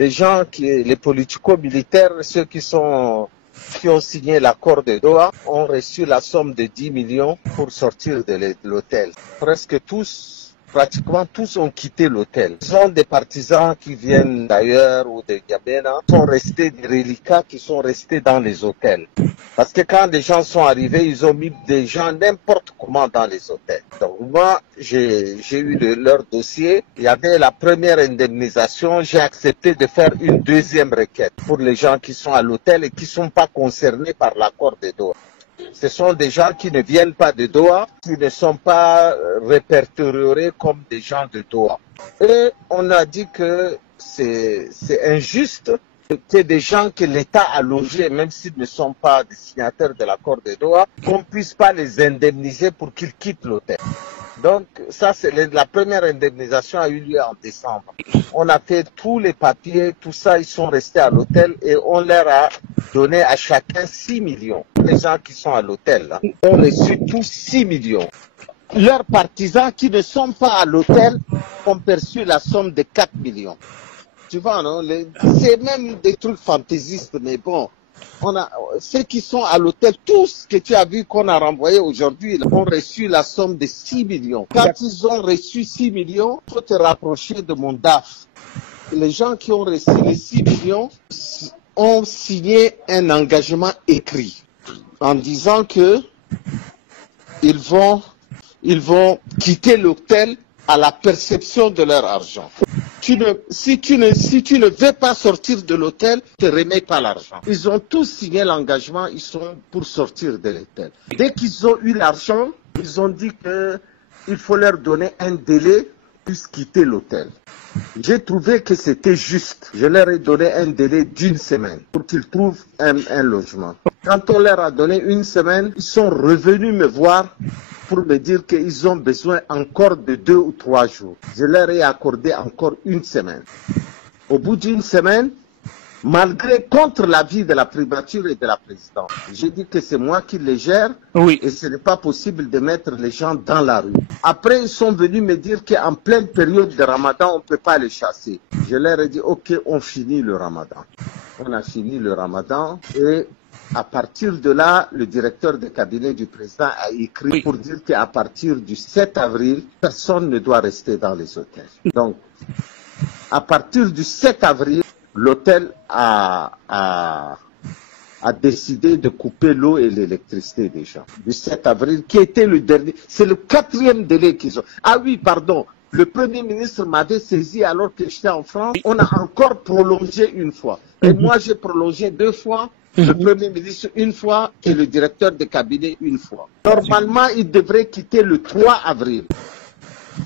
les gens les politico-militaires, ceux qui ont signé l'accord de Doha, ont reçu la somme de 10 millions pour sortir de l'hôtel. Pratiquement tous ont quitté l'hôtel. Ils ont des partisans qui viennent d'ailleurs ou de Gabena, sont restés des reliquats qui sont restés dans les hôtels. Parce que quand les gens sont arrivés, ils ont mis des gens n'importe comment dans les hôtels. Donc moi, j'ai eu leur dossier. Il y avait la première indemnisation. J'ai accepté de faire une deuxième requête pour les gens qui sont à l'hôtel et qui ne sont pas concernés par l'accord de Doha. Ce sont des gens qui ne viennent pas de Doha, qui ne sont pas répertoriés comme des gens de Doha. Et on a dit que c'est injuste que des gens que l'État a logés, même s'ils ne sont pas des signataires de l'accord de Doha, qu'on ne puisse pas les indemniser pour qu'ils quittent l'hôtel. Donc ça, c'est la première indemnisation a eu lieu en décembre. On a fait tous les papiers, tout ça, ils sont restés à l'hôtel et on leur a donné à chacun 6 millions. Les gens qui sont à l'hôtel ont reçu tous 6 millions. Leurs partisans qui ne sont pas à l'hôtel ont perçu la somme de 4 millions. Tu vois, non? C'est même des trucs fantaisistes, mais bon. Ceux qui sont à l'hôtel, tous que tu as vu qu'on a renvoyé aujourd'hui, ont reçu la somme de 6 millions. Quand ils ont reçu 6 millions, il faut te rapprocher de mon DAF. Les gens qui ont reçu les 6 millions ont signé un engagement écrit en disant que ils vont quitter l'hôtel à la perception de leur argent. Si tu ne veux pas sortir de l'hôtel, ne te remets pas l'argent. Ils ont tous signé l'engagement, ils sont pour sortir de l'hôtel. Dès qu'ils ont eu l'argent, ils ont dit qu'il faut leur donner un délai pour quitter l'hôtel. J'ai trouvé que c'était juste. Je leur ai donné un délai d'1 semaine pour qu'ils trouvent un logement. Quand on leur a donné 1 semaine, ils sont revenus me voir pour me dire qu'ils ont besoin encore de 2 ou 3 jours. Je leur ai accordé encore 1 semaine. Au bout d'1 semaine, malgré contre l'avis de la primature et de la présidence, j'ai dit que c'est moi qui les gère et ce n'est pas possible de mettre les gens dans la rue. Après, ils sont venus me dire qu'en pleine période de Ramadan, on ne peut pas les chasser. Je leur ai dit, ok, on finit le Ramadan. On a fini le Ramadan et à partir de là, le directeur de cabinet du président a écrit pour dire qu'à partir du 7 avril, personne ne doit rester dans les hôtels. Donc, à partir du 7 avril, l'hôtel a décidé de couper l'eau et l'électricité des gens. Du 7 avril, qui était le dernier, c'est le 4e délai qu'ils ont. Ah oui, pardon, le Premier ministre m'avait saisi alors que j'étais en France. On a encore prolongé 1 fois. Et moi, j'ai prolongé 2 fois. Le Premier ministre 1 fois et le directeur de cabinet 1 fois. Normalement, il devrait quitter le 3 avril.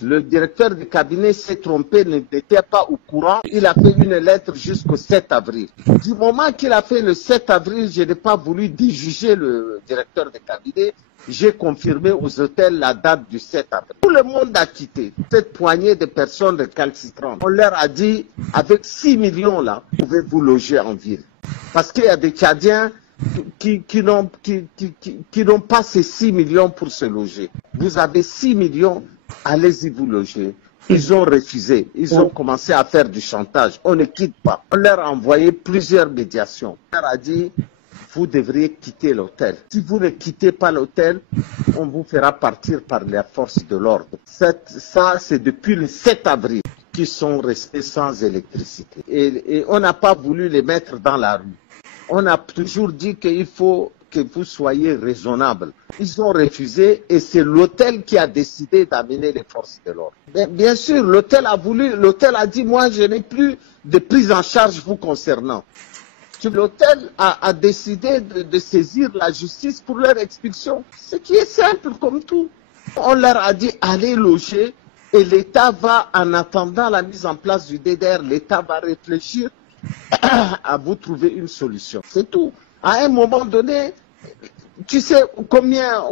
Le directeur de cabinet s'est trompé, n'était pas au courant. Il a fait une lettre jusqu'au 7 avril. Du moment qu'il a fait le 7 avril, je n'ai pas voulu déjuger le directeur de cabinet. J'ai confirmé aux hôtels la date du 7 avril. Tout le monde a quitté. Cette poignée de personnes récalcitrantes. On leur a dit, avec 6 millions là, vous pouvez vous loger en ville. Parce qu'il y a des Tchadiens qui n'ont pas ces 6 millions pour se loger. Vous avez 6 millions, allez-y vous loger. Ils ont refusé. Ils ont commencé à faire du chantage. On ne quitte pas. On leur a envoyé plusieurs médiations. On leur a dit, vous devriez quitter l'hôtel. Si vous ne quittez pas l'hôtel, on vous fera partir par les forces de l'ordre. Ça, c'est depuis le 7 avril qui sont restés sans électricité. Et on n'a pas voulu les mettre dans la rue. On a toujours dit qu'il faut que vous soyez raisonnable. Ils ont refusé et c'est l'hôtel qui a décidé d'amener les forces de l'ordre. Bien sûr, l'hôtel a dit, moi je n'ai plus de prise en charge vous concernant. L'hôtel a décidé de saisir la justice pour leur expulsion. Ce qui est simple comme tout. On leur a dit, allez loger. Et l'État va, en attendant la mise en place du DDR, l'État va réfléchir à vous trouver une solution. C'est tout. À un moment donné, tu sais combien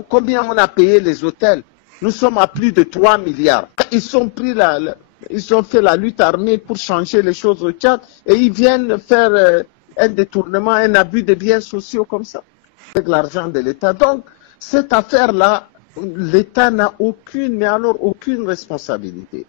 on a payé les hôtels? Nous sommes à plus de 3 milliards. Ils ont fait la lutte armée pour changer les choses au Tchad et ils viennent faire un détournement, un abus de biens sociaux comme ça, avec l'argent de l'État. Donc, cette affaire-là, l'État n'a aucune responsabilité.